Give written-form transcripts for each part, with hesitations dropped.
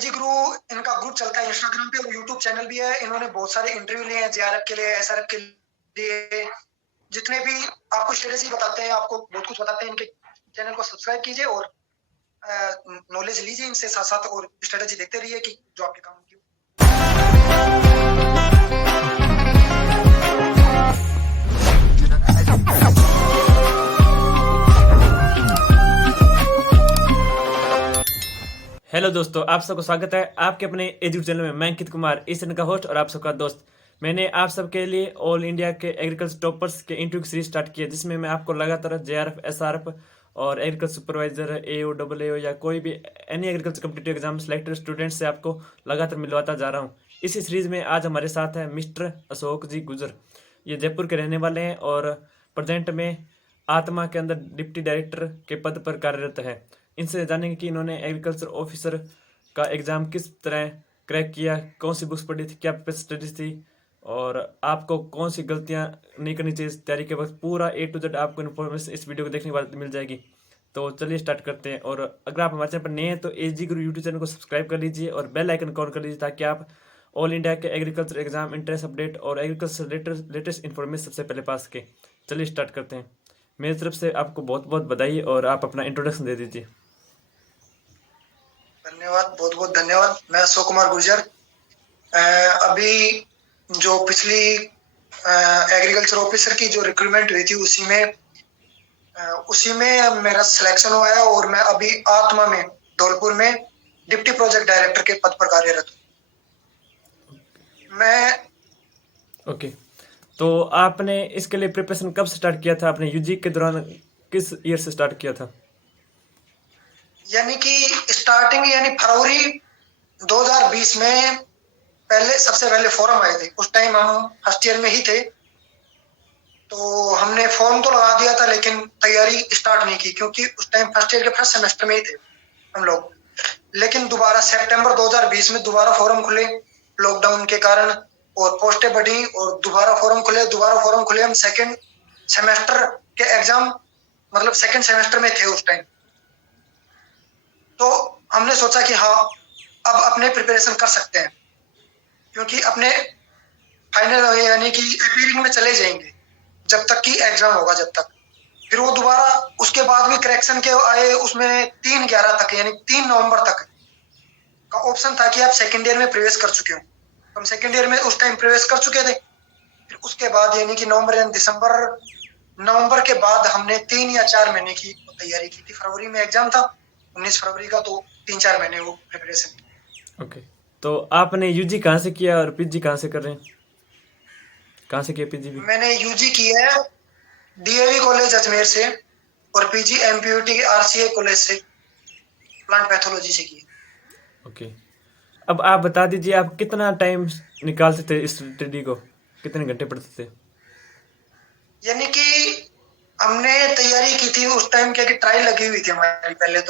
एजी गुरु इनका ग्रुप चलता है इंस्टाग्राम पे और यूट्यूब चैनल भी है। इन्होंने बहुत सारे इंटरव्यू लिए हैं जेआरएफ के लिए, एसआरएफ के लिए। जितने भी आपको स्ट्रेटेजी बताते हैं, आपको बहुत कुछ बताते हैं, इनके चैनल को सब्सक्राइब कीजिए और नॉलेज लीजिए इनसे साथ साथ और स्ट्रेटेजी देखते रहिए कि जो आपके काम की। हेलो दोस्तों, आप सबको स्वागत है आपके अपने एजुकेशन चैनल में। मैं अंकित कुमार, इस चैनल का होस्ट और आप सबका दोस्त। मैंने आप सबके लिए ऑल इंडिया के एग्रीकल्चर टॉपर्स के इंटरव्यू की सीरीज स्टार्ट की है, जिसमें मैं आपको लगातार जेआरएफ, एसआरएफ और एग्रीकल्चर सुपरवाइजर, एओ, डबल एओ या कोई भी any agriculture competitive exam selected student से आपको लगातार मिलवाता जा रहा हूँ। इसी सीरीज में आज हमारे साथ है मिस्टर अशोक जी गुजर। ये जयपुर के रहने वाले हैं और प्रेजेंट में आत्मा के अंदर डिप्टी डायरेक्टर के पद पर कार्यरत है। इनसे जानेंगे कि इन्होंने एग्रीकल्चर ऑफिसर का एग्ज़ाम किस तरह क्रैक किया, कौन सी बुक्स पढ़ी थी, क्या स्टडीज थी और आपको कौन सी गलतियां नहीं करनी चाहिए तैयारी के वक्त। पूरा ए टू जेड आपको इन्फॉर्मेशन इस वीडियो को देखने के बाद मिल जाएगी। तो चलिए स्टार्ट करते हैं। और अगर आप हमारे चैनल पर नए हैं तो एजी गुरु यूट्यूब चैनल को सब्सक्राइब कर लीजिए और बेल आइकन ऑन कर लीजिए, ताकि आप ऑल इंडिया के एग्रीकल्चर एग्जाम इंटरेस्ट अपडेट और एग्रीकल्चर लेटेस्ट इन्फॉर्मेशन सबसे पहले पा सके। चलिए स्टार्ट करते हैं। मेरी तरफ से आपको बहुत बहुत बधाई और आप अपना इंट्रोडक्शन दे दीजिए। धन्यवाद, बहुत बहुत धन्यवाद। मैं अशोक कुमार गुर्जर। अभी जो पिछली एग्रीकल्चर ऑफिसर की जो रिक्रूटमेंट हुई थी उसी में मेरा सिलेक्शन हुआ है और मैं अभी आत्मा में धौलपुर में डिप्टी प्रोजेक्ट डायरेक्टर के पद पर कार्यरत हूँ। ओके, तो आपने इसके लिए प्रिपरेशन कब स्टार्ट किया था? आपने यूजी के दौरान किस ईयर से स्टार्ट किया था? यानी कि स्टार्टिंग यानी फरवरी 2020 में सबसे पहले फॉर्म आए थे। उस टाइम हम फर्स्ट ईयर में ही थे, तो हमने फॉर्म तो लगा दिया था लेकिन तैयारी स्टार्ट नहीं की, क्योंकि उस टाइम फर्स्ट ईयर के फर्स्ट सेमेस्टर में ही थे हम लोग। लेकिन दोबारा सितंबर 2020 में दोबारा फॉर्म खुले लॉकडाउन के कारण और पोस्टें बढ़ी और दोबारा फॉर्म खुले। हम सेकंड सेमेस्टर के एग्जाम मतलब सेकंड सेमेस्टर में थे उस टाइम। तो हमने सोचा कि हाँ, अब अपने प्रिपरेशन कर सकते हैं, क्योंकि अपने फाइनल यानी कि अपीयरिंग में चले जाएंगे जब तक कि एग्जाम होगा, जब तक। फिर वो दोबारा उसके बाद भी करेक्शन के आए, उसमें 3/11 तक यानी 3 नवंबर तक का ऑप्शन था कि आप सेकेंड ईयर में प्रवेश कर चुके हो। हम सेकेंड ईयर में उस टाइम प्रवेश कर चुके थे। फिर उसके बाद यानी कि नवंबर के बाद हमने 3 या 4 महीने की तैयारी की थी। फरवरी में एग्जाम था 19 फरवरी का, तो 3-4 महीने वो प्रिपरेशन। ओके, तो आपने यूजी कहाँ से किया और पीजी कहाँ से कर रहे हैं? कहाँ से किया पीजी भी? मैंने यूजी किया है डीएवी कॉलेज अजमेर से और पीजी एमपीयूटी के आरसीए कॉलेज से प्लांट पैथोलॉजी से की। ओके, अब आप बता दीजिए आप कितना टाइम निकालते थे इस स्टडी को, कितने घंटे पढ़ते थे? यानी कि हमने तैयारी की थी उस टाइम, क्या कि ट्रायल लगी हुई थी हमारी पहले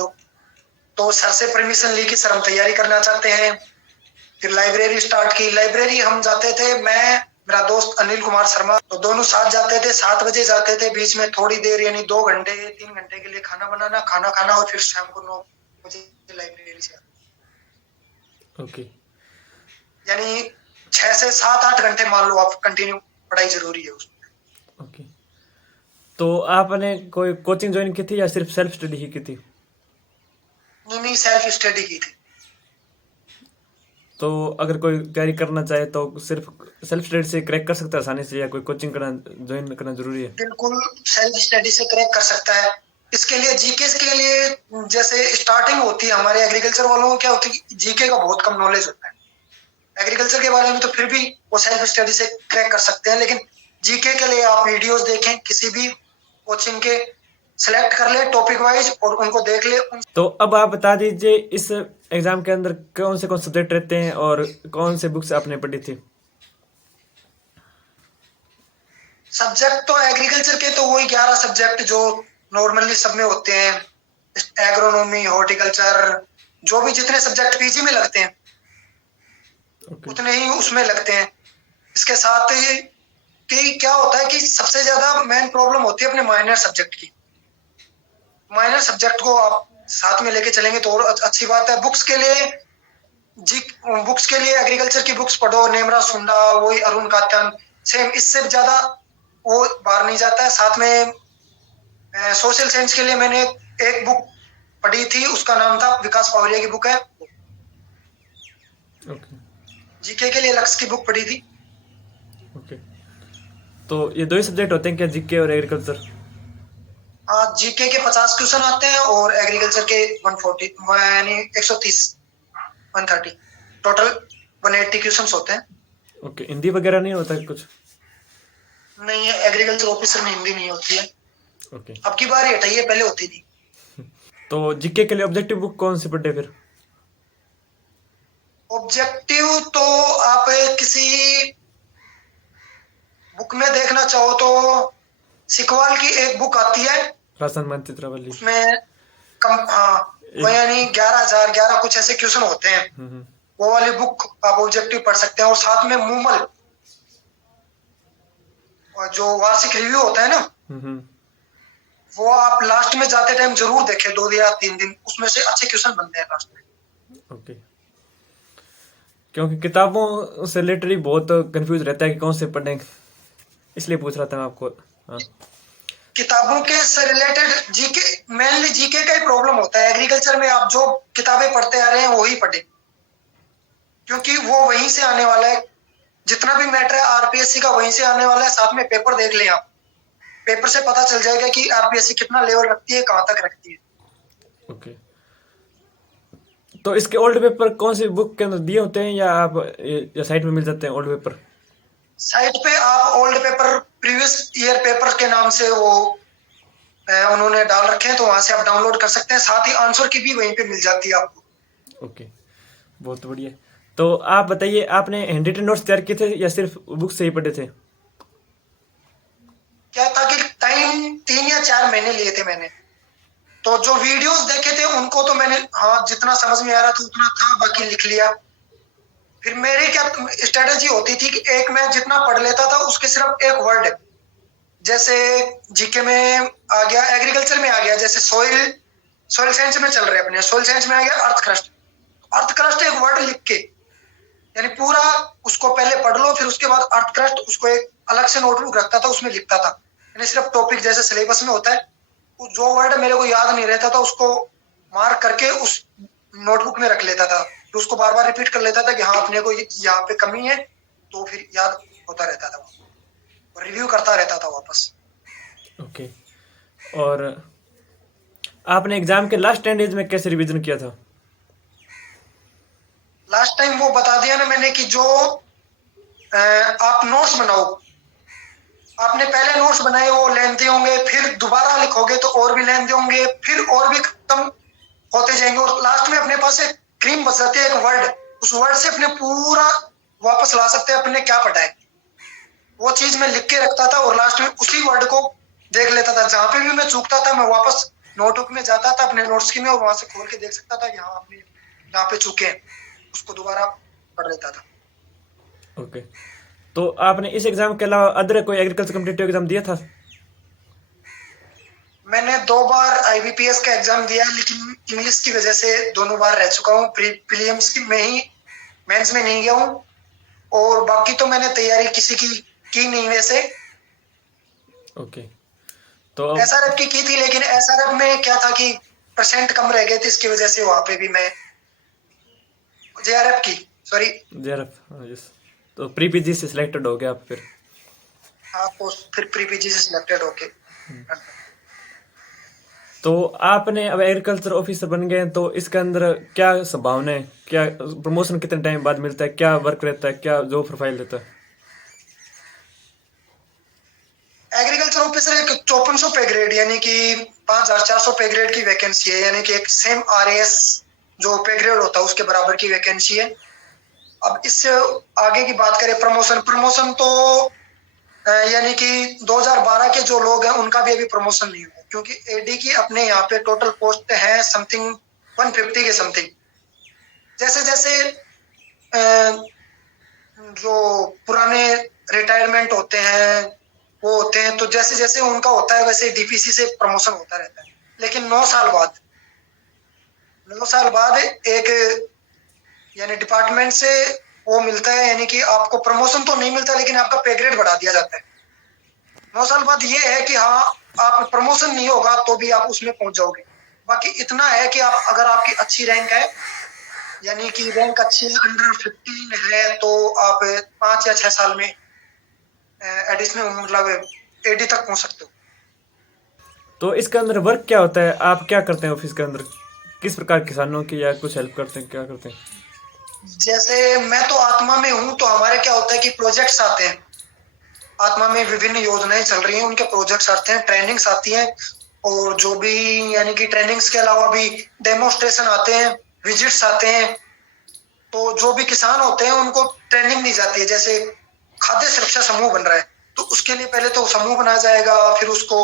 तो सर से परमिशन ली कि सर हम तैयारी करना चाहते हैं। फिर लाइब्रेरी स्टार्ट की। लाइब्रेरी हम जाते थे, मैं मेरा दोस्त अनिल कुमार शर्मा, तो दोनों साथ जाते थे। 7 बजे जाते थे, बीच में थोड़ी देर यानी 2 घंटे 3 घंटे के लिए खाना बनाना, खाना खाना और फिर शाम को 9 बजे लाइब्रेरी से आते। ओके, यानी 6 से 7-8 घंटे मान लो आप कंटिन्यू पढ़ाई जरूरी है उसमें। ओके, तो आपने कोई कोचिंग ज्वाइन की थी या सिर्फ सेल्फ स्टडी ही की थी? नहीं, सेल्फ स्टडी की थी। तो अगर कोई तैयारी करना चाहे तो सिर्फ सेल्फ स्टडी से क्रैक कर सकता है आसानी से, या कोई कोचिंग ज्वाइन करना जरूरी है? बिल्कुल सेल्फ स्टडी से क्रैक कर सकता है। इसके लिए जीके के लिए जैसे स्टार्टिंग होती है हमारे एग्रीकल्चर वालों को, क्या होती है जीके का बहुत कम नॉलेज होता है एग्रीकल्चर के बारे में, तो फिर भी वो सेल्फ स्टडी से क्रैक कर सकते हैं। लेकिन जीके के लिए आप वीडियोस देखें, किसी भी कोचिंग के सिलेक्ट कर ले टॉपिक वाइज और उनको देख ले। तो अब आप बता दीजिए इस एग्जाम के अंदर कौन से सब्जेक्ट रहते हैं और कौन से बुक्स आपने पढ़ी थी? सब्जेक्ट तो एग्रीकल्चर के तो वही 11 सब्जेक्ट जो नॉर्मली सब में होते हैं, एग्रोनॉमी, हॉर्टिकल्चर, जो भी जितने सब्जेक्ट पीजी में लगते हैं उतने ही उसमें लगते हैं। इसके साथ कि क्या होता है कि सबसे ज्यादा मेन प्रॉब्लम होती है अपने माइनर सब्जेक्ट की। माइनर सब्जेक्ट को आप साथ में लेके चलेंगे तो और अच्छी बात है। बुक्स के लिए बुक्स के लिए एग्रीकल्चर की बुक्स पढ़ो, नेमरा सुंडा, वही अरुण कात्यान, सेम इससे ज्यादा वो बाहर नहीं जाता है। साथ में सोशल साइंस के लिए मैंने एक बुक पढ़ी थी, उसका नाम था विकास पावरिया की बुक है। ओके जीके के लिए लक्ष्य की बुक पढ़ी थी। ओके। तो ये दो ही सब्जेक्ट होते हैं क्या, जीके और एग्रीकल्चर? हाँ, जीके के 50 क्वेश्चन आते हैं और एग्रीकल्चर के 140 यानी 130 130 टोटल 180 क्वेश्चन होते हैं। ओके, हिंदी वगैरह नहीं होता कुछ? नहीं, एग्रीकल्चर ऑफिसर में हिंदी नहीं होती है। ओके। अब की बार ही हटाई है, पहले होती थी। तो जीके के लिए ऑब्जेक्टिव बुक कौन सी पढ़े फिर? ऑब्जेक्टिव तो आप किसी बुक में देखना चाहो तो सिकवाल की एक बुक आती है, राशन मानचित्रावली। उसमें कम हाँ वो यानी 11,011 कुछ ऐसे क्वेश्चन होते हैं। वो वाली बुक आप ऑब्जेक्टिव पढ़ सकते हैं। और साथ में मूमल और जो वार्षिक रिव्यू होता है ना, वो आप लास्ट में जाते टाइम जरूर देखें, 2 या 3 दिन, उसमें से अच्छे क्वेश्चन बनते हैं लास्ट में। ओके। क्योंकि किताबों से रिलेटेड बहुत कंफ्यूज रहता है कि कौन से पढ़ें, इसलिए पूछ रहा था मैं आपको। हाँ, किताबों के से रिलेटेड जीके, मेनली जीके का ही प्रॉब्लम होता है। एग्रीकल्चर में आप जो किताबें पढ़ते आ रहे हैं वही पढ़े, क्योंकि वो वहीं से आने वाला है। जितना भी मैटर है आरपीएससी का वहीं से आने वाला है। साथ में पेपर देख लें आप, पेपर से पता चल जाएगा कि आरपीएससी कितना लेवल रखती है, कहां तक रखती है। ओके। तो इसके ओल्ड पेपर कौन सी बुक के अंदर दिए होते हैं या आप या साइट में मिल जाते हैं ओल्ड पेपर? साइट पे आप old paper, previous year paper के नाम से वो उन्होंने डाल रखे हैं, तो वहां से आप डाउनलोड कर सकते हैं। साथ ही आंसर की भी वहीं पे मिल जाती है आपको। ओके, बहुत बढ़िया। तो आप बताइए, आपने हैंड रिटन नोट्स तैयार किए थे या सिर्फ बुक से ही पढ़े थे? क्या था कि टाइम 3 या 4 महीने लिए थे मैंने। तो जो वीडियोस देखे थे उनको तो मैंने हाँ जितना समझ में आ रहा था उतना था, बाकी लिख लिया। फिर मेरी क्या स्ट्रेटेजी होती थी कि एक मैं जितना पढ़ लेता था उसके सिर्फ एक वर्ड, जैसे जीके में आ गया, एग्रीकल्चर में आ गया, जैसे सॉइल सॉइल साइंस में चल रहे हैं अपने, सॉइल साइंस में आ गया अर्थ क्रस्ट। अर्थ क्रस्ट एक वर्ड लिख के, यानी पूरा उसको पहले पढ़ लो, फिर उसके बाद अर्थ क्रस्ट उसको एक अलग से नोटबुक रखता था, उसमें लिखता था। यानी सिर्फ टॉपिक जैसे सिलेबस में होता है, जो वर्ड मेरे को याद नहीं रहता था उसको मार्क करके उस नोटबुक में रख लेता था। तो उसको बार बार रिपीट कर लेता था कि हाँ अपने को यहाँ पे कमी है, तो फिर याद होता रहता था और रिव्यू करता रहता था वापस। ओके। और आपने एग्जाम के लास्ट 10 डेज में कैसे रिवीजन किया था? लास्ट टाइम वो बता दिया ना मैंने कि जो आप नोट्स बनाओ, आपने पहले नोट्स बनाए वो लेंथी होंगे, फिर दोबारा लिखोगे तो और भी लेंथी होंगे, फिर और भी कम होते जाएंगे, और लास्ट में अपने पास एक क्रीम बच जाती है, एक वर्ड। उस वर्ड से अपने पूरा वापस ला सकते हैं अपने क्या पढ़ा है। वो चीज मैं लिख के रखता था और लास्ट में उसी वर्ड को देख लेता था। जहां पे भी मैं चूकता था मैं वापस नोटबुक में जाता था अपने नोट्स की में, और वहां से खोल के देख सकता था कि हाँ आपने यहाँ पे चूके हैं, उसको दोबारा पढ़ लेता था। ओके। तो आपने इस एग्जाम के अलावा अदर कोई एग्रीकल्चर कॉम्पिटिटिव एग्जाम दिया था? मैंने 2 बार आईबीपीएस का एग्जाम दिया है, लेकिन इंग्लिश की वजह से दोनों बार रह चुका हूँ। प्रीलिम्स में ही, मेंस में नहीं गया हूँ। और बाकी तो मैंने तैयारी किसी की नहीं वैसे। ओके। तो एसआरएफ की थी, लेकिन एसआरएफ में क्या था कि परसेंट कम रह गए थे, इसकी वजह से वहां पे भी मैं जेआरएफ की, सॉरी। JRF, yes. तो प्री पीजी से सिलेक्टेड हो गया आप फिर? हाँ, तो फिर प्री पीजी से सिलेक्टेड होके। तो आपने अब एग्रीकल्चर ऑफिसर बन गए हैं, तो इसके अंदर क्या संभावना है? क्या प्रमोशन कितने टाइम बाद मिलता है? क्या वर्क रहता है? क्या जॉब प्रोफाइल रहता है? एग्रीकल्चर ऑफिसर एक 5400 पे ग्रेड यानी कि 5400 पे ग्रेड की वैकेंसी है, यानी कि एक सेम आरएएस जो पे ग्रेड होता है उसके बराबर की वैकेंसी है। अब इससे आगे की बात करें, प्रमोशन तो यानी कि 2012 के जो लोग हैं उनका भी अभी प्रमोशन नहीं हुआ, क्योंकि एडी की अपने यहाँ पे टोटल पोस्ट है समथिंग 150 के समथिंग। जैसे जैसे जो पुराने रिटायरमेंट होते हैं वो होते हैं, तो जैसे जैसे उनका होता है वैसे डीपीसी से प्रमोशन होता रहता है। लेकिन 9 साल बाद एक यानी डिपार्टमेंट से वो मिलता है, यानी कि आपको प्रमोशन तो नहीं मिलता लेकिन आपका पे ग्रेड बढ़ा दिया जाता है। 9 साल बाद ये है कि हाँ, आप प्रमोशन नहीं होगा तो भी आप उसमें पहुंच जाओगे। बाकी इतना है कि आप अगर आपकी अच्छी रैंक है, यानी कि रैंक अच्छी है, अंडर 15 है, तो आप 5 या 6 साल में एडिशनल मतलब एडी तक पहुंच सकते हो। तो इसके अंदर वर्क क्या होता है, आप क्या करते हैं ऑफिस के अंदर, किस प्रकार किसानों की या कुछ हेल्प करते हैं, क्या करते हैं? जैसे मैं तो आत्मा में हूँ, तो हमारे क्या होता है कि प्रोजेक्ट्स आते हैं। आत्मा में विभिन्न योजनाएं चल रही हैं, उनके प्रोजेक्ट्स आते हैं, ट्रेनिंग्स आती हैं, और जो भी यानी कि ट्रेनिंग्स के अलावा भी डेमोस्ट्रेशन आते हैं, विजिट्स आते हैं। तो जो भी किसान होते हैं उनको ट्रेनिंग दी जाती है। जैसे खाद्य सुरक्षा समूह बन रहा है, तो उसके लिए पहले तो समूह बनाया जाएगा, फिर उसको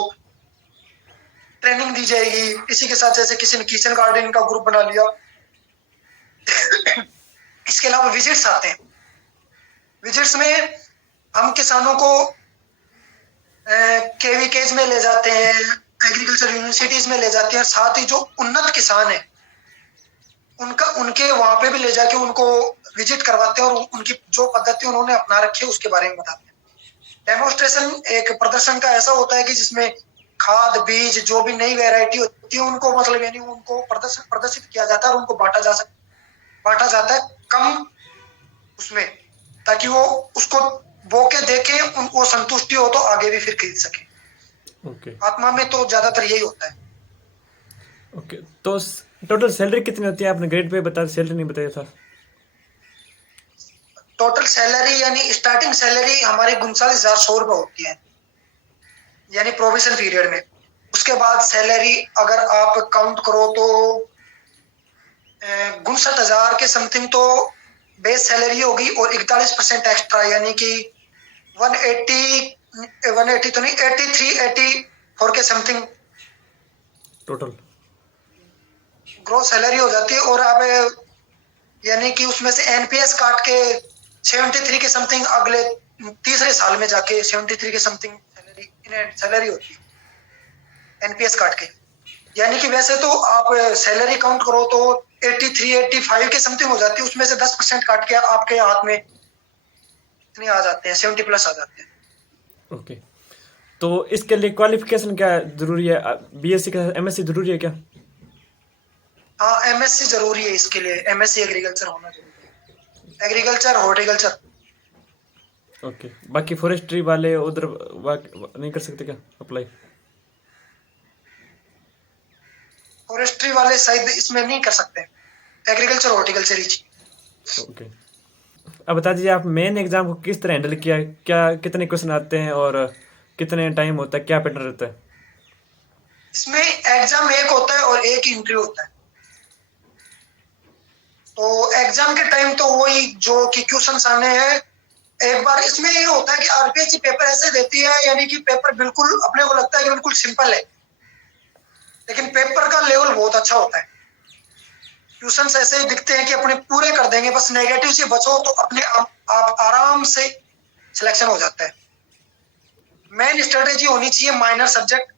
ट्रेनिंग दी जाएगी। इसी के साथ जैसे किसी ने किचन गार्डन का ग्रुप बना लिया। इसके अलावा विजिट्स आते हैं। विजिट्स में हम किसानों को केवीकेज में ले जाते हैं, एग्रीकल्चर यूनिवर्सिटीज में ले जाते हैं, और साथ ही जो उन्नत किसान है उनका उनके वहां पे भी ले जाके उनको विजिट करवाते हैं, और उनकी जो पद्धति उन्होंने अपना रखी है उसके बारे में बताते हैं। डेमोस्ट्रेशन एक प्रदर्शन का ऐसा होता है कि जिसमें खाद बीज जो भी नई वैरायटी होती है उनको मतलब यानी उनको प्रदर्शित किया जाता है, और उनको बांटा जाता है कम उसमें, ताकि वो उसको बो के देखे, उनको संतुष्टि हो तो आगे भी फिर खरीद सके। ओके। आत्मा में तो ज्यादातर यही होता है। ओके, तो टोटल सैलरी कितनी होती है? आपने ग्रेड पे बताया, सैलरी नहीं बताया था। टोटल सैलरी यानी स्टार्टिंग सैलरी हमारी 39,100 रुपये होती है, यानी प्रोविजन पीरियड में। उसके बाद सैलरी अगर आप काउंट करो तो 69,000 के समथिंग तो बेस सैलरी होगी, और 41% एक्स्ट्रा, यानी कि 180 तो नहीं, 83-84 के समथिंग टोटल। ग्रोस सैलरी हो जाती है। और अब यानी कि उसमें से एनपीएस काट के 73 के समथिंग अगले तीसरे साल में जाके 73 के समथिंग सैलरी होती है एनपीएस काट के। यानी कि वैसे तो आप सैलरी काउंट करो तो 83-85 के समथिंग हो जाती है, उसमें से 10% काट के आपके हाथ में इतने आ जाते हैं, 70+ आ जाते हैं। ओके, तो इसके लिए क्वालिफिकेशन क्या जरूरी है? बीएससी का एमएससी जरूरी है क्या? हाँ, एमएससी जरूरी है इसके लिए, एमएससी एग्रीकल्चर होना जरूरी है, एग्रीकल्चर हॉर्टिकल्चर। ओके, बाकी फॉरेस्ट्री वाले उधर नहीं कर सकते क्या अप्लाई? फॉरेस्ट्री वाले शायद इसमें नहीं कर सकते, एग्रीकल्चर हॉर्टिकल्चर ही चाहिए। ओके, अब बता दीजिए, आप मेन एग्जाम को किस तरह हैंडल किया, क्या कितने क्वेश्चन आते हैं और कितने टाइम होता है, क्या पैटर्न रहता है? इसमें एग्जाम एक होता है और एक इंटरव्यू होता है। तो एग्जाम के टाइम तो वही जो कि क्वेश्चन आने हैं। एक बार इसमें ये होता है कि आरपीएससी पेपर ऐसे देती है, यानी कि पेपर बिल्कुल अपने को लगता है कि बिल्कुल सिंपल है, लेकिन पेपर का लेवल बहुत अच्छा होता है। क्वेश्चंस ऐसे ही दिखते हैं कि अपने पूरे कर देंगे, बस नेगेटिव से बचो तो अपने आप आराम से सिलेक्शन हो जाता है। मेन स्ट्रेटेजी होनी चाहिए माइनर सब्जेक्ट।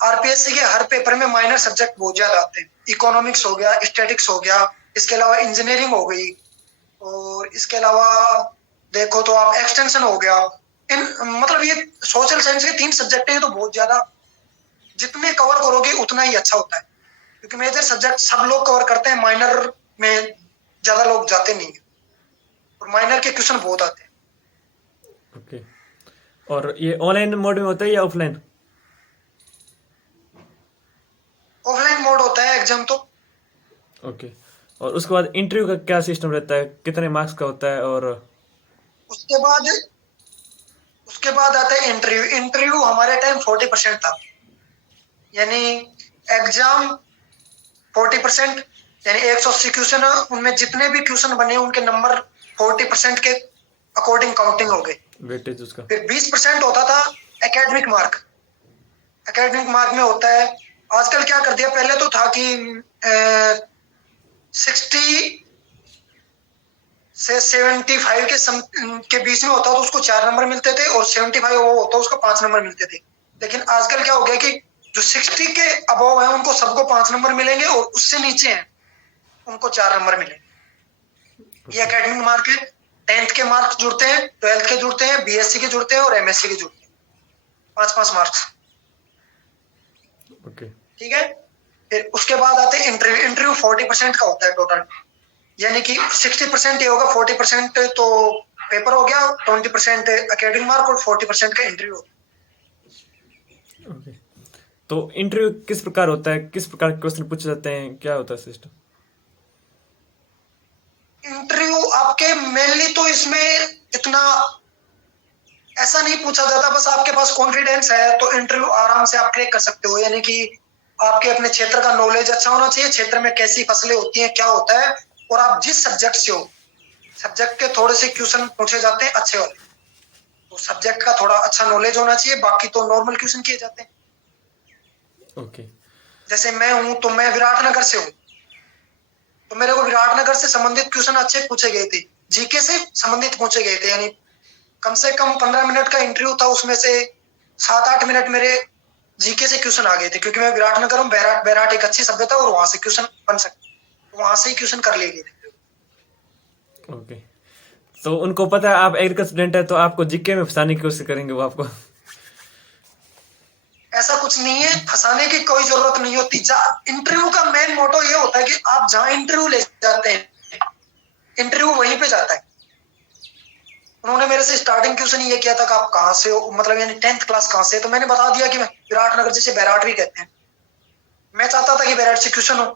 आरपीएससी के हर पेपर में माइनर सब्जेक्ट बहुत ज्यादा आते हैं। इकोनॉमिक्स हो गया, स्टैटिक्स हो गया, इसके अलावा इंजीनियरिंग हो गई, और इसके अलावा देखो तो आप एक्सटेंशन हो गया। इन मतलब ये सोशल साइंस के 3 सब्जेक्ट हैं, तो बहुत ज्यादा जितने कवर करोगे उतना ही अच्छा होता है, क्योंकि मेजर सब्जेक्ट सब लोग कवर करते हैं, माइनर में ज्यादा लोग जाते नहीं है, और माइनर के क्वेश्चन बहुत आते हैं। ओके, और ये ऑनलाइन मोड में होता है या ऑफलाइन? ऑफलाइन मोड होता है एग्जाम तो। ओके, और उसके बाद इंटरव्यू का क्या सिस्टम रहता है, कितने मार्क्स का होता है? और उसके बाद उसके बाद आता है इंटरव्यू। इंटरव्यू हमारे टाइम 40% था, यानी एग्जाम 40%, यानी 180 क्वेश्चन, उनमें जितने भी क्वेश्चन बने उनके नंबर 40% के अकॉर्डिंग काउंटिंग हो गई। वेटेज उसका? फिर 20% होता था एकेडमिक मार्क। एकेडमिक मार्क में होता है, आजकल क्या कर दिया, पहले तो था कि 60 से 75 के बीच में होता तो उसको 4 नंबर मिलते थे, और 75 वो होता उसको 5 नंबर मिलते थे। लेकिन आजकल क्या हो गया कि जो 60 के अबव है उनको सबको 5 नंबर मिलेंगे, और उससे नीचे हैं उनको 4 नंबर मिलेंगे। ये एकेडमिक मार्क है। 10th के मार्क्स जुड़ते हैं, 12th के जुड़ते हैं, बीएससी के जुड़ते हैं और एमएससी के जुड़ते हैं। 5-5 मार्क्स। ओके। ठीक है। फिर उसके बाद आते हैं इंटरव्यू। इंटरव्यू 40% का होता है टोटल, यानी कि 60% ये होगा, 40% तो पेपर हो गया, 20% एकेडमिक मार्क और 40% का इंटरव्यू। ओके। तो इंटरव्यू किस प्रकार होता है, किस प्रकार के क्वेश्चन पूछे जाते हैं, क्या होता है सिस्टम? इंटरव्यू आपके मेनली तो इसमें इतना ऐसा नहीं पूछा जाता, बस आपके पास कॉन्फिडेंस है तो इंटरव्यू आराम से आप क्रैक कर सकते हो। यानी कि आपके अपने क्षेत्र का नॉलेज अच्छा होना चाहिए, क्षेत्र में कैसी फसलें होती हैं, क्या होता है, और आप जिस सब्जेक्ट से हो, सब्जेक्ट के थोड़े से क्वेश्चन पूछे जाते हैं अच्छे वाले, तो सब्जेक्ट का थोड़ा अच्छा नॉलेज होना चाहिए, बाकी तो नॉर्मल क्वेश्चन किए जाते हैं। ओके। जैसे मैं हूं तो मैं विराटनगर से हूँ, तो मेरे को विराटनगर से संबंधित क्वेश्चन अच्छे पूछे गए थे, जीके से संबंधित पूछे गए थे। यानी कम से कम 15 मिनट का इंटरव्यू था, उसमें से 7-8 मिनट मेरे जीके से क्वेश्चन आ गए थे, क्योंकि मैं विराटनगर हूँ। बैराट एक अच्छी सभ्यता और वहां से क्वेश्चन बन सकते, तो वहां से ही क्वेश्चन कर लिए गए थे। ओके। तो उनको पता है आप एग्रीकल्चर स्टूडेंट है, तो आपको जीके में फंसाने की कोशिश करेंगे वो आपको? ऐसा कुछ नहीं है, फंसाने की कोई जरूरत नहीं होती। इंटरव्यू का मेन मोटो ये होता है कि आप जहां इंटरव्यू ले जाते हैं, इंटरव्यू वहीं पे जाता है। उन्होंने मेरे से स्टार्टिंग क्वेश्चन ये किया था कि आप कहाँ से हो, मतलब यानी 10th क्लास कहाँ से, तो मैंने बता दिया कि मैं विराटनगर, जिसे बैराट भी कहते हैं। मैं चाहता था कि बैराट से क्वेश्चन हो,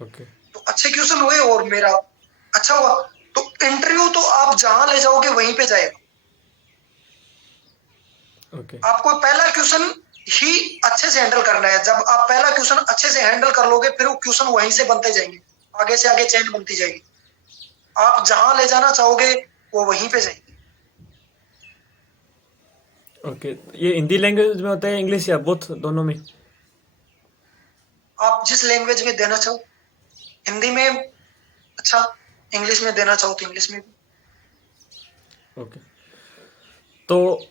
ओके। तो अच्छे क्वेश्चन हुए और मेरा अच्छा हुआ। तो इंटरव्यू तो आप जहां ले जाओगे वहीं पे जाएगा। ओके। आपको पहला क्वेश्चन ही अच्छे से हैंडल करना है। जब आप पहला क्वेश्चन अच्छे से हैंडल कर लोगे, फिर वो क्वेश्चन वहीं से बनते जाएंगे, आगे से आगे चेन बनती जाएगी। आप जहां ले जाना चाहोगे वो वहीं पे जाएंगे। ओके। ये हिंदी लैंग्वेज में होता है, इंग्लिश या बोथ, दोनों में? आप जिस लैंग्वेज में देना चाहो, हिंदी में अच्छा, इंग्लिश में देना चाहो तो इंग्लिश में भी। ओके। तो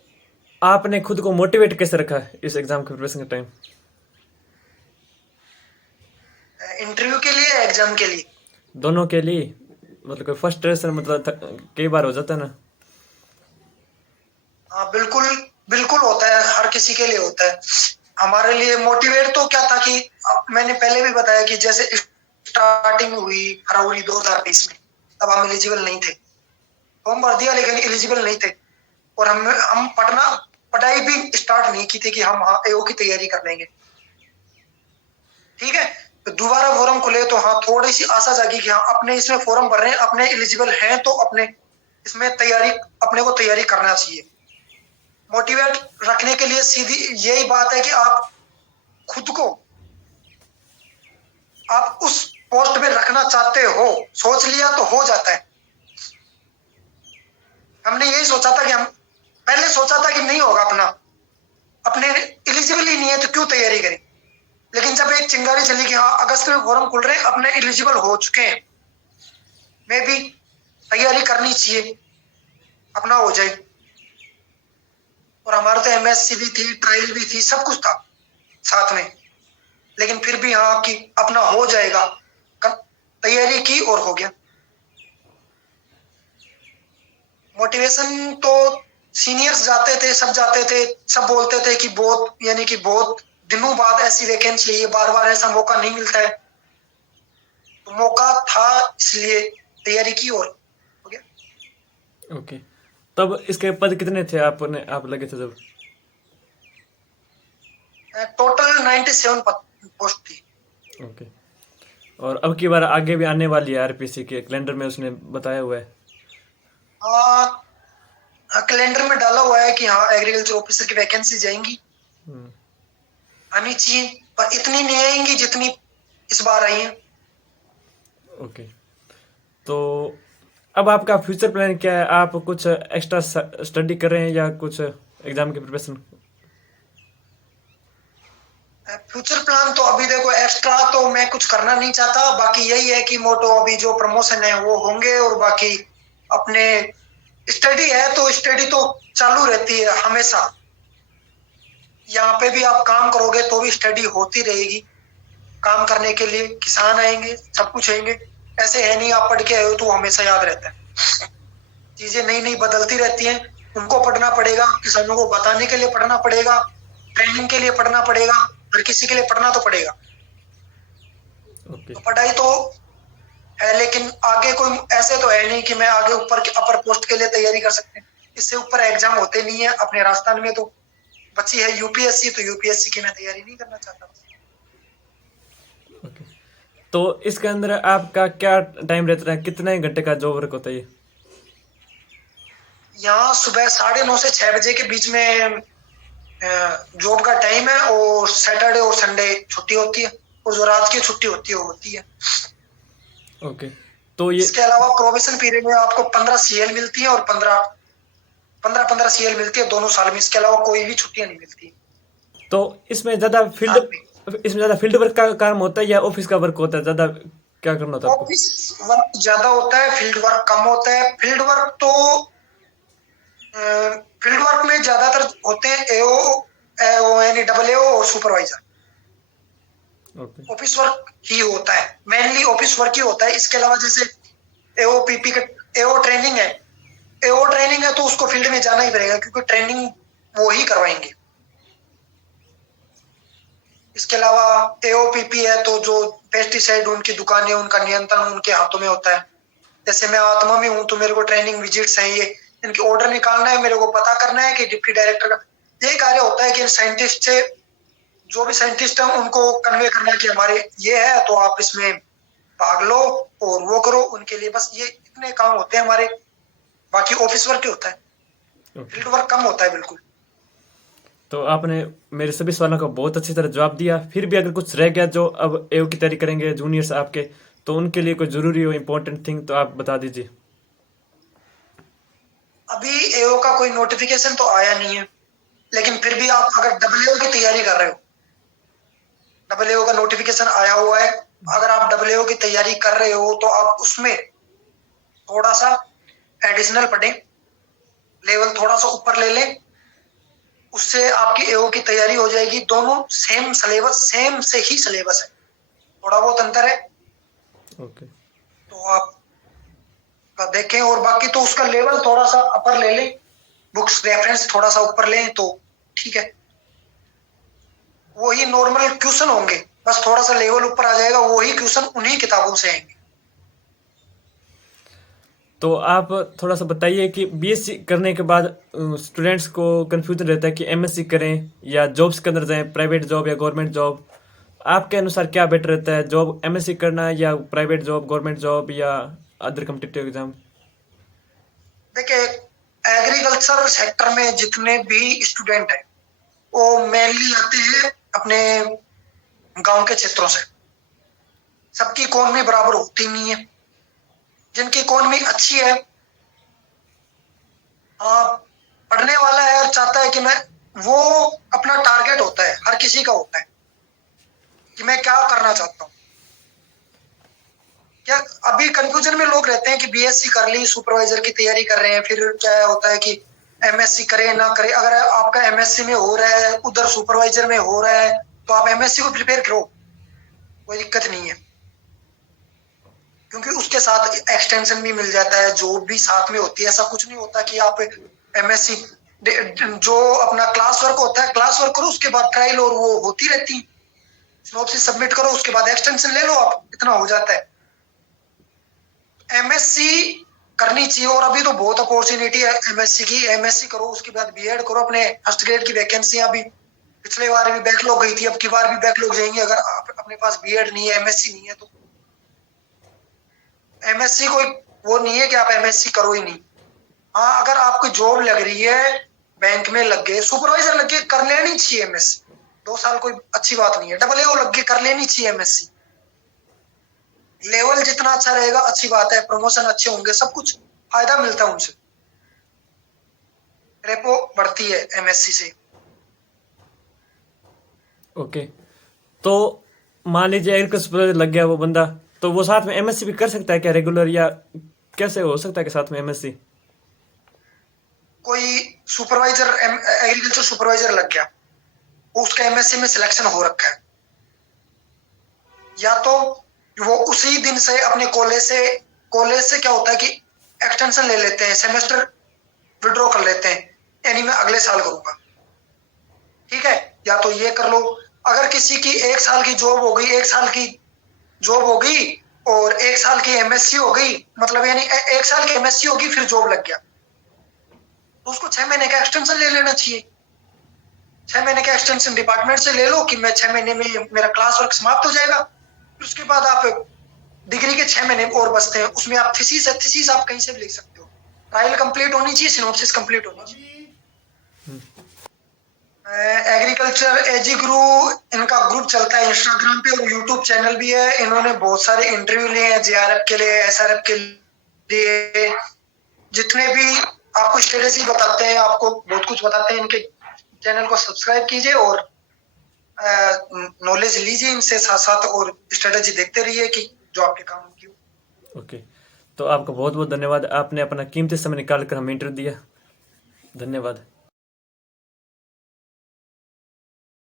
आपने खुद को मोटिवेट कैसे रखा है इस एग्जाम के प्रिपरेशन के टाइम? इंटरव्यू के लिए, एग्जाम के लिए? दोनों के लिए, मतलब कोई फ्रस्ट्रेशन, मतलब कई बार हो जाता है ना? हाँ बिल्कुल, बिल्कुल होता है, हर किसी के लिए होता है। हमारे लिए मोटिवेट तो क्या था कि मैंने पहले भी बताया कि जैसे स्टार्टिंग हुई फरवरी 2020 में, तब हम एलिजिबल नहीं थे। फॉर्म भर दिया लेकिन एलिजिबल नहीं थे, और हम पढ़ाई भी स्टार्ट नहीं की थी कि हम हाँ एओ की तैयारी कर लेंगे। ठीक है। तो दोबारा फॉर्म खुले तो हाँ थोड़ी सी आशा जागी कि हाँ अपने इसमें फॉर्म भर रहे हैं, अपने एलिजिबल हैं, तो अपने इसमें तैयारी, अपने को तैयारी करना चाहिए। मोटिवेट रखने के लिए सीधी यही बात है कि आप खुद को, आप उस पोस्ट में रखना चाहते हो, सोच लिया तो हो जाता है। हमने यही सोचा था कि हम पहले सोचा था कि नहीं होगा, अपने एलिजिबल ही नहीं है तो क्यों तैयारी करें। लेकिन जब एक चिंगारी चली कि हाँ अगस्त में फॉर्म खुल रहे हैं, अपने एलिजिबल हो चुके हैं, मैं भी तैयारी करनी चाहिए, अपना हो जाए। और हमारे तो एमएससी भी थी, ट्रायल भी थी, सब कुछ था साथ में, लेकिन फिर भी हाँ कि अपना हो जाएगा, तैयारी की और हो गया। मोटिवेशन तो सीनियर्स जाते थे, सब जाते थे, सब बोलते थे कि बहुत, यानी कि बहुत दिनों बाद ऐसी वैकेंसी है, बार बार ऐसा मौका नहीं मिलता है, तो मौका था इसलिए तैयारी की और हो गया। ओके। तब इसके पद कितने थे आप लगे थे जब? टोटल 97 पोस्ट थी। ओके। और अब की बार आगे भी आने वाली है, आरपीसी के कैलेंडर में उसने बताया हुआ है? कैलेंडर में डाला हुआ है कि हाँ एग्रीकल्चर ऑफिसर की वैकेंसी जाएंगी, आनी चाहिए, पर इतनी नहीं आएंगी जितनी इस बार आई है। ओके। तो अब आपका फ्यूचर प्लान क्या है? आप कुछ एक्स्ट्रा स्टडी कर रहे हैं या कुछ एग्जाम की प्रिपरेशन? फ्यूचर प्लान तो अभी देखो, एक्स्ट्रा तो मैं कुछ करना नहीं चाहता, बाकी यही है कि मोटो अभी जो प्रमोशन है वो होंगे, और बाकी अपने स्टडी है तो स्टडी तो चालू रहती है हमेशा। यहाँ पे भी आप काम करोगे तो भी स्टडी होती रहेगी। काम करने के लिए किसान आएंगे, सब कुछ आएंगे। ऐसे है नहीं आप पढ़ के आए हो तो हमेशा याद रहता है। चीजें नई नई बदलती रहती हैं, उनको पढ़ना पड़ेगा, किसानों को बताने के लिए पढ़ना पड़ेगा, ट्रेनिंग के लिए पढ़ना पड़ेगा, हर किसी के लिए पढ़ना तो पड़ेगा। ओके। तो पढ़ाई तो है, लेकिन आगे कोई ऐसे तो है नहीं कि मैं आगे ऊपर अपर पोस्ट के लिए तैयारी कर सकते हैं। इससे ऊपर एग्जाम होते नहीं है अपने राजस्थान में। तो बच्ची है यूपीएससी, तो यूपीएससी की मैं तैयारी नहीं करना चाहता। ओके। तो इसके अंदर आपका क्या टाइम रहता है, कितने घंटे का जॉब वर्क होता है ये? यहाँ सुबह 9:30 से 6 बजे के बीच में जॉब का टाइम है, और सैटरडे और संडे छुट्टी होती है, और जो रात की छुट्टी होती है वो होती है। ओके। तो ये इसके अलावा प्रोबेशन पीरियड में आपको 15 सीएल मिलती है, और 15 सीएल मिलती है दोनों साल में। इसके अलावा कोई भी छुट्टियां नहीं मिलती तो इसमें ज़्यादा फील्ड साल में। इसमें ज़्यादा फील्ड वर्क का काम होता है या ऑफिस का वर्क होता है? ज़्यादा क्या करना होता है आपको? ऑफिस वर्क ज्यादा होता है, फील्ड वर्क कम होता है। फील्ड वर्क तो फील्ड वर्क में ज्यादातर होते हैं एओ, एओ यानी डबल एओ और सुपरवाइजर। ओके। ऑफिस वर्क ही होता है, मेनली ऑफिस वर्क ही होता है। इसके अलावा जैसे एओ पीपी का एओ ट्रेनिंग है, एओ ट्रेनिंग है तो उसको फील्ड में जाना ही पड़ेगा, क्योंकि ट्रेनिंग वो ही करवाएंगे। इसके अलावा एओपीपी है तो जो पेस्टिसाइड उनकी दुकानें, उनका नियंत्रण उनके हाथों में होता है। जैसे मैं आत्मा में हूं तो मेरे को ट्रेनिंग विजिट्स हैं, ये इनकी ऑर्डर निकालना है, मेरे को पता करना है कि डिप्टी डायरेक्टर का यही कार्य होता है कि साइंटिस्ट से, जो भी साइंटिस्ट है उनको कन्वे करना है कि हमारे ये है तो आप इसमें भाग लो और वो करो उनके लिए। बस ये इतने काम होते हैं हमारे। बाकी ऑफिस वर्क ही होता है, ओके। फील्ड वर्क कम होता है बिल्कुल। तो आपने मेरे सभी सवालों का बहुत अच्छी तरह जवाब दिया। फिर भी अगर कुछ रह गया जो अब एओ की तैयारी करेंगे जूनियर्स आपके, तो उनके लिए कोई ज़रूरी हो इम्पोर्टेंट थिंग तो आप बता दीजिए। अभी एओ का कोई नोटिफिकेशन तो आया नहीं है, लेकिन फिर भी आप अगर डब्ल्यूओ की तैयारी कर रहे हो, डब्ल्यूओ का नोटिफिकेशन आया हुआ है, अगर आप डब्ल्यूओ की तैयारी कर रहे हो तो आप उसमें थोड़ा सा एडिशनल पढ़ें, लेवल थोड़ा सा ऊपर ले लें, उससे आपकी एओ की तैयारी हो जाएगी। दोनों सेम सिलेबस, सेम से ही सिलेबस है, थोड़ा बहुत अंतर है ओके। तो आप का देखें। और बाकी तो उसका लेवल थोड़ा सा अपर ले लें, बुक्स रेफरेंस थोड़ा सा ऊपर लें तो ठीक है। वही नॉर्मल क्वेश्चन होंगे, बस थोड़ा सा लेवल ऊपर आ जाएगा, वही क्वेश्चन उन्हीं किताबों से आएंगे। तो आप थोड़ा सा बताइए कि बीएससी करने के बाद स्टूडेंट्स को कंफ्यूजन रहता है कि एमएससी करें या जॉब्स के अंदर जाएं, प्राइवेट जॉब या गवर्नमेंट जॉब। आपके अनुसार क्या बेटर रहता है, जॉब एमएससी करना या प्राइवेट जॉब, गवर्नमेंट जॉब या अदर कम्पिटिटिव एग्जाम? देखिए, एग्रीकल्चर सेक्टर में जितने भी स्टूडेंट हैं वो मेनली आते हैं अपने गांव के क्षेत्रों से। सबकी इकोनॉमी बराबर होती नहीं है। जिनकी इकोनॉमी अच्छी है, पढ़ने वाला है और चाहता है कि मैं, वो अपना टारगेट होता है, हर किसी का होता है कि मैं क्या करना चाहता हूँ। क्या अभी कंफ्यूजन में लोग रहते हैं कि बीएससी कर ली, सुपरवाइजर की तैयारी कर रहे हैं, फिर क्या होता है कि एमएससी करे ना करे। अगर आपका एमएससी में हो रहा है, उधर सुपरवाइजर में हो रहा है, तो आप एमएससी को प्रिपेयर करो, कोई दिक्कत नहीं है, क्योंकि उसके साथ एक्सटेंशन भी मिल जाता है, जॉब भी साथ में होती है। ऐसा कुछ नहीं होता कि आप एमएससी, जो अपना क्लास वर्क होता है क्लास वर्क करो, उसके बाद ट्रायल और वो होती रहती है, सिनॉप्सिस सबमिट करो, उसके बाद एक्सटेंशन ले लो आप, इतना हो जाता है। एमएससी करनी चाहिए, और अभी तो बहुत अपॉर्चुनिटी है एमएससी की। एमएससी करो, उसके बाद बीएड करो, अपने फर्स्ट ग्रेड की वैकेंसियां भी पिछले बार भी बैकलॉग गई थी, अब की बार भी बैकलॉग जाएंगे अगर आप अपने पास बीएड नहीं है, एमएससी नहीं है तो। एमएससी कोई वो नहीं है कि आप एमएससी करो ही नहीं। हाँ, अगर आपकी जॉब लग रही है, बैंक में लग गए, सुपरवाइजर लग गए, कर लेनी चाहिए एमएससी। 2 साल कोई अच्छी बात नहीं है, डबल एओ लग के कर लेनी चाहिए एमएससी। लेवल जितना अच्छा रहेगा अच्छी बात है, प्रमोशन अच्छे होंगे, सब कुछ फायदा मिलता है उनसे, रेपो बढ़ती है एमएससी से। ओके। तो मान लीजिए एग्रीकल्चर लग गया वो बंदा, तो वो साथ में एमएससी भी कर सकता है क्या रेगुलर, या कैसे हो सकता है कि साथ में एमएससी? कोई सुपरवाइजर, एग्रीकल्चर सुपरवाइजर लग गया, उसका एमएससी में सिलेक्शन हो रखा है, या तो वो उसी दिन से अपने कॉलेज से क्या होता है कि एक्सटेंशन ले लेते हैं, सेमेस्टर विड्रॉ कर लेते हैं, यानी मैं अगले साल करूंगा, ठीक है, या तो ये कर लो। अगर किसी की 1 साल की जॉब हो गई, 1 साल की जॉब हो गई और 1 साल की एमएससी हो गई, मतलब यानी 1 साल की एमएससी होगी फिर जॉब लग गया, तो उसको 6 महीने का एक्सटेंशन ले लेना चाहिए। 6 महीने का एक्सटेंशन डिपार्टमेंट से ले लो कि मैं 6 महीने में मेरा क्लास वर्क समाप्त हो जाएगा, फिर उसके बाद आप डिग्री के 6 महीने और बचते हैं, उसमें आप थीसिस आप कहीं से भी लिख सकते हो। ट्रायल कंप्लीट होनी चाहिए, सिनॉप्सिस कंप्लीट होनी चाहिए। एग्रीकल्चर एजी गुरु, इनका ग्रुप चलता है इंस्टाग्राम पे और यूट्यूब चैनल भी है। इन्होंने बहुत सारे इंटरव्यू लिए हैं जेआरएफ के लिए, एसआरएफ के लिए, जितने भी आपको स्ट्रेटेजी बताते हैं, आपको बहुत कुछ बताते हैं। इनके चैनल को सब्सक्राइब कीजिए और नॉलेज लीजिए इनसे साथ साथ, और स्ट्रेटेजी देखते रहिए कि जो आपके काम की हो। ओके, तो आपका बहुत बहुत धन्यवाद, आपने अपना कीमती समय निकाल कर हमें इंटरव्यू दिया। धन्यवाद।